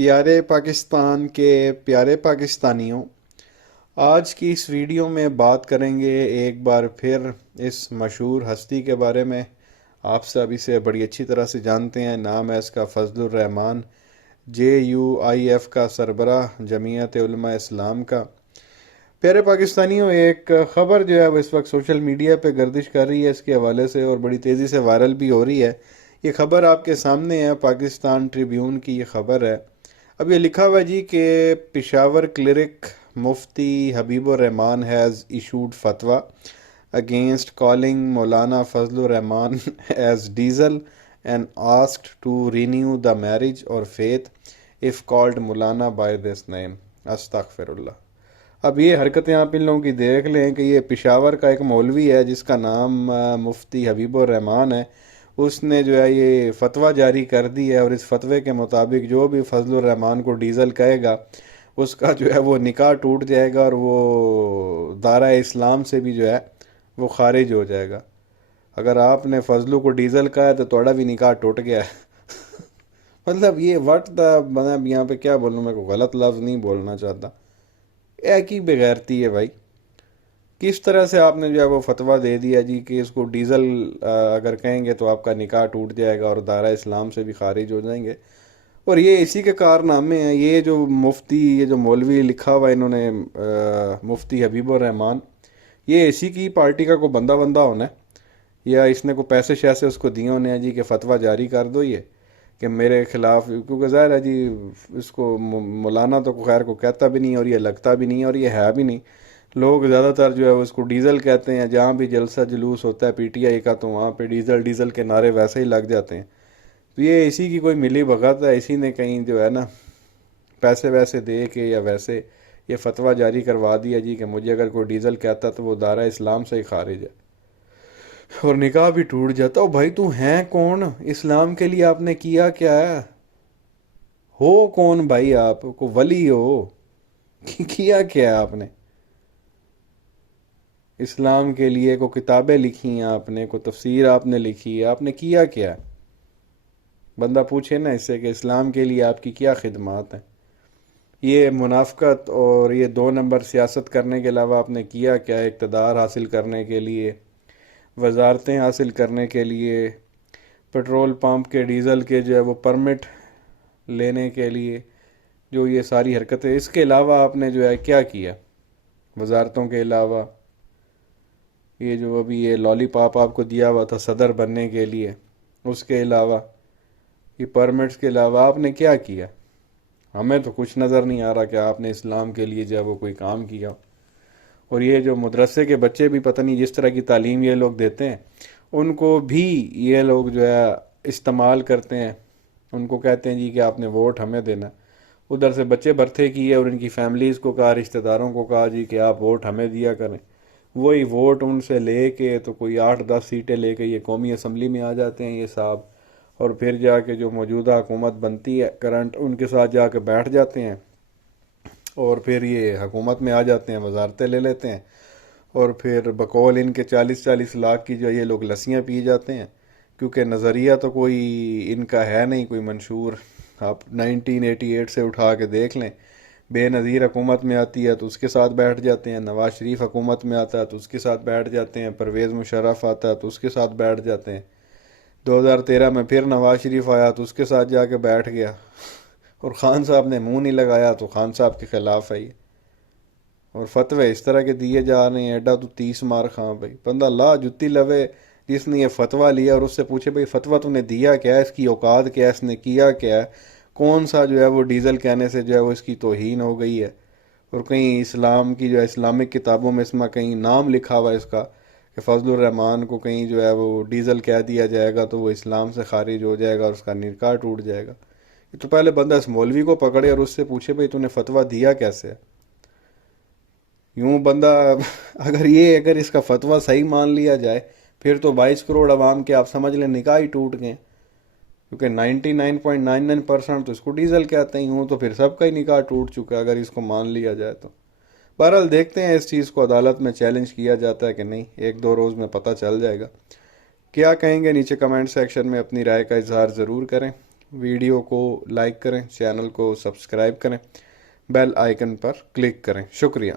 پیارے پاکستان کے پیارے پاکستانیوں، آج کی اس ویڈیو میں بات کریں گے ایک بار پھر اس مشہور ہستی کے بارے میں۔ آپ سب اسے بڑی اچھی طرح سے جانتے ہیں، نام ہے اس کا فضل الرحمان، JUIF کا سربراہ جمعیت علماء اسلام کا۔ پیارے پاکستانیوں، ایک خبر جو ہے وہ اس وقت سوشل میڈیا پہ گردش کر رہی ہے اس کے حوالے سے، اور بڑی تیزی سے وائرل بھی ہو رہی ہے۔ یہ خبر آپ کے سامنے ہے، پاکستان ٹریبیون کی یہ خبر ہے۔ اب یہ لکھا ہوا ہے جی کہ Peshawar cleric Mufti Habib ur-Rahman has issued فتویٰ against calling Maulana Fazl ur-Rahman as diesel and asked to renew the marriage اور faith of called Maulana by this name, استغفر اللہ۔ اب یہ حرکتیں آپ ان لوگوں کی دیکھ لیں کہ یہ پشاور کا ایک مولوی ہے جس کا نام مفتی حبیب الرحمان ہے، اس نے جو ہے یہ فتویٰ جاری کر دی ہے، اور اس فتوے کے مطابق جو بھی فضل الرحمان کو ڈیزل کہے گا اس کا جو ہے وہ نکاح ٹوٹ جائے گا، اور وہ دائرہ اسلام سے بھی جو ہے وہ خارج ہو جائے گا۔ اگر آپ نے فضلو کو ڈیزل کہا ہے تو توڑا بھی نکاح ٹوٹ گیا ہے۔ مطلب یہ مطلب یہاں پہ کیا بولوں، میں کو غلط لفظ نہیں بولنا چاہتا، ایک ہی بغیرتی ہے بھائی۔ کس طرح سے آپ نے جو ہے وہ فتویٰ دے دیا جی کہ اس کو ڈیزل اگر کہیں گے تو آپ کا نکاح ٹوٹ جائے گا اور دائرہ اسلام سے بھی خارج ہو جائیں گے، اور یہ اسی کے کارنامے ہیں۔ یہ جو مفتی، یہ جو مولوی لکھا ہوا انہوں نے مفتی حبیب الرحمان، یہ اسی کی پارٹی کا کوئی بندہ ہونا ہے، یا اس نے کوئی پیسے شیسے اس کو دیے ہونے ہیں جی کہ فتویٰ جاری کر دو یہ کہ میرے خلاف، کیونکہ ظاہر ہے جی اس کو مولانا تو خیر کو کہتا بھی نہیں، اور یہ لگتا بھی نہیں، اور یہ ہے بھی نہیں۔ لوگ زیادہ تر جو ہے اس کو ڈیزل کہتے ہیں، جہاں بھی جلسہ جلوس ہوتا ہے PTI کا تو وہاں پہ ڈیزل ڈیزل کے نعرے ویسے ہی لگ جاتے ہیں۔ تو یہ اسی کی کوئی ملی بھگت ہے، اسی نے کہیں جو ہے نا پیسے ویسے دے کے یا ویسے یہ فتویٰ جاری کروا دیا جی کہ مجھے اگر کوئی ڈیزل کہتا تو وہ دائرہ اسلام سے ہی خارج ہے اور نکاح بھی ٹوٹ جاتا۔ بھائی تو ہیں کون؟ اسلام کے لیے آپ نے کیا کیا ہے؟ ہو کون بھائی؟ آپ کو ولی ہو؟ کیا کیا ہے آپ نے اسلام کے لیے؟ کو کتابیں لکھی ہیں آپ نے، کو تفسیر آپ نے لکھی ہے، آپ نے کیا کیا؟ بندہ پوچھے نا اس سے کہ اسلام کے لیے آپ کی کیا خدمات ہیں۔ یہ منافقت اور یہ 2 نمبر سیاست کرنے کے علاوہ آپ نے کیا کیا؟ اقتدار حاصل کرنے کے لیے، وزارتیں حاصل کرنے کے لیے، پیٹرول پمپ کے ڈیزل کے جو ہے وہ پرمٹ لینے کے لیے، جو یہ ساری حرکتیں، اس کے علاوہ آپ نے جو ہے کیا کیا؟ وزارتوں کے علاوہ یہ جو ابھی یہ لالی پاپ آپ کو دیا ہوا تھا صدر بننے کے لیے، اس کے علاوہ یہ پرمٹس کے علاوہ آپ نے کیا کیا؟ ہمیں تو کچھ نظر نہیں آ رہا کہ آپ نے اسلام کے لیے جو ہے وہ کوئی کام کیا۔ اور یہ جو مدرسے کے بچے بھی پتہ نہیں جس طرح کی تعلیم یہ لوگ دیتے ہیں، ان کو بھی یہ لوگ جو ہے استعمال کرتے ہیں، ان کو کہتے ہیں جی کہ آپ نے ووٹ ہمیں دینا۔ ادھر سے بچے برتھے کیے اور ان کی فیملیز کو کہا، رشتہ داروں کو کہا جی کہ آپ ووٹ ہمیں دیا کریں۔ وہی ووٹ ان سے لے کے تو کوئی 8-10 سیٹیں لے کے یہ قومی اسمبلی میں آ جاتے ہیں یہ صاحب، اور پھر جا کے جو موجودہ حکومت بنتی ہے کرنٹ، ان کے ساتھ جا کے بیٹھ جاتے ہیں، اور پھر یہ حکومت میں آ جاتے ہیں، وزارتیں لے لیتے ہیں، اور پھر بقول ان کے 40-40 لاکھ کی جو یہ لوگ لسیاں پی جاتے ہیں، کیونکہ نظریہ تو کوئی ان کا ہے نہیں کوئی منشور۔ آپ 1988 سے اٹھا کے دیکھ لیں، بے نظیر حکومت میں آتی ہے تو اس کے ساتھ بیٹھ جاتے ہیں، نواز شریف حکومت میں آتا ہے تو اس کے ساتھ بیٹھ جاتے ہیں، پرویز مشرف آتا ہے تو اس کے ساتھ بیٹھ جاتے ہیں، 2013 میں پھر نواز شریف آیا تو اس کے ساتھ جا کے بیٹھ گیا، اور خان صاحب نے منہ نہیں لگایا تو خان صاحب کے خلاف ہے یہ، اور فتوے اس طرح کے دیے جا رہے ہیں۔ ایڈا تو 30 مار خان بھائی، بندہ لا جتی لوے جس نے یہ فتویٰ لیا، اور اس سے پوچھے بھائی فتویٰ تو نے دیا کیا ہے، اس کی اوقات کیا ہے، اس نے کیا کیا ہے، کون سا جو ہے وہ ڈیزل کہنے سے جو ہے وہ اس کی توہین ہو گئی ہے، اور کہیں اسلام کی جو ہے اسلامک کتابوں میں اس میں کہیں نام لکھا ہوا ہے اس کا کہ فضل الرحمان کو کہیں جو ہے وہ ڈیزل کہہ دیا جائے گا تو وہ اسلام سے خارج ہو جائے گا اور اس کا نکاح ٹوٹ جائے گا۔ یہ تو پہلے بندہ اس مولوی کو پکڑے اور اس سے پوچھے بھئی تو نے فتویٰ دیا کیسے ہے؟ یوں بندہ اگر اس کا فتویٰ صحیح مان لیا جائے پھر تو 22 کروڑ عوام کے آپ سمجھ لیں نکاح ہی ٹوٹ گئے، کیونکہ 99.99% تو اس کو ڈیزل کہتے ہیں، ہوں تو پھر سب کا ہی نکاح ٹوٹ چکا ہے اگر اس کو مان لیا جائے تو۔ بہرحال دیکھتے ہیں اس چیز کو عدالت میں چیلنج کیا جاتا ہے کہ نہیں، 1-2 روز میں پتہ چل جائے گا۔ کیا کہیں گے نیچے کمنٹ سیکشن میں اپنی رائے کا اظہار ضرور کریں۔ ویڈیو کو لائک کریں، چینل کو سبسکرائب کریں، بیل آئیکن پر کلک کریں۔ شکریہ۔